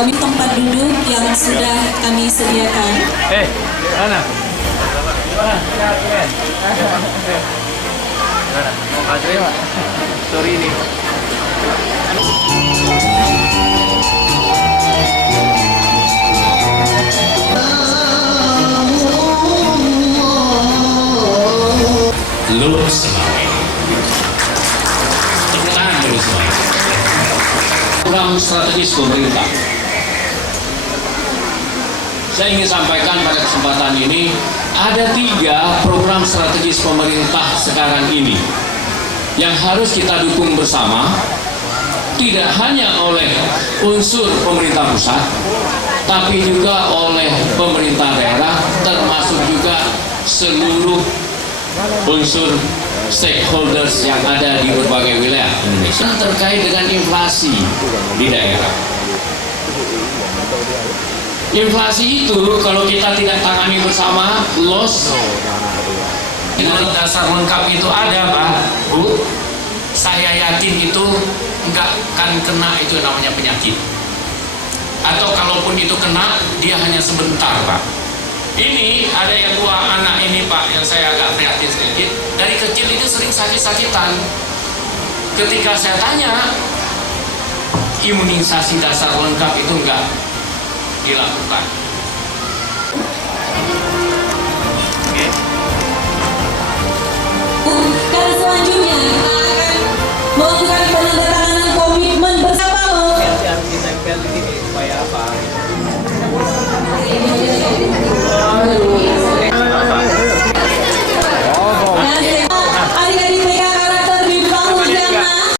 kami tempat duduk yang sudah kami sediakan. Mana? Sorry nih. Lurus Semawi. Tepuk tangan dulu semuanya. Program strategis pemerintah. Saya ingin sampaikan pada kesempatan ini ada 3 program strategis pemerintah sekarang ini yang harus kita dukung bersama, tidak hanya oleh unsur pemerintah pusat, tapi juga oleh pemerintah daerah, termasuk juga seluruh unsur stakeholders yang ada di berbagai wilayah Indonesia terkait dengan inflasi di daerah. Inflasi itu kalau kita tidak tangani bersama, loss. Menurut dasar lengkap itu ada, Pak, Bu. Saya yakin itu nggak akan kena itu namanya penyakit. Atau kalaupun itu kena, dia hanya sebentar, Pak. Ini ada yang 2 anak ini, Pak, yang saya agak prihatin sedikit. Dari kecil itu sering sakit-sakitan. Ketika saya tanya, imunisasi dasar lengkap itu enggak dilakukan. Dan selanjutnya